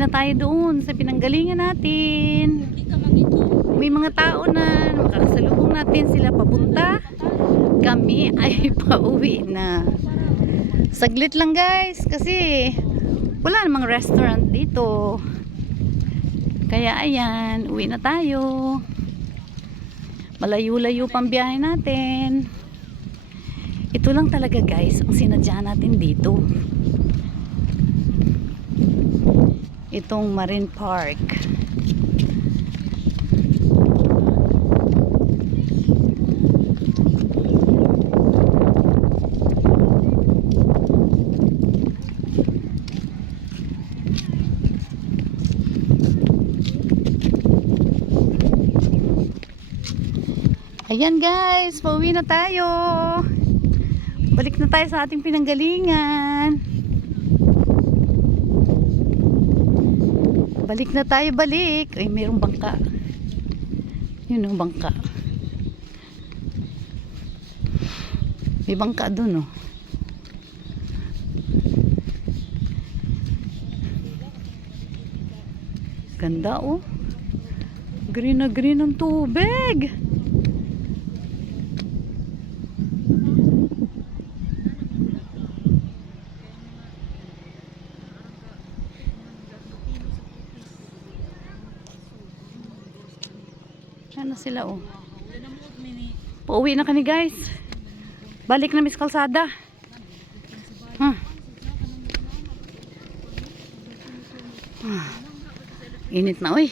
na tayo doon sa pinanggalingan natin. May mga tao na makakasalubong natin sila papunta. Kami ay pauwi na. Saglit lang guys kasi wala namang restaurant dito. Kaya ayan, uwi na tayo. Malayo-layo pang biyahe natin. Ito lang talaga guys ang sinadya natin dito. Itong Marine Park. Ayan guys, pauwi na tayo. Balik na tayo sa ating pinanggalingan. Balik na tayo, balik. Ay, mayroong bangka. Yun ang bangka. May bangka dun, oh. Ganda, oh. Green na green ang tubig. Ano sila, oh. Pauwi na kami guys. Balik na Miss Kalsada. Init na, oy.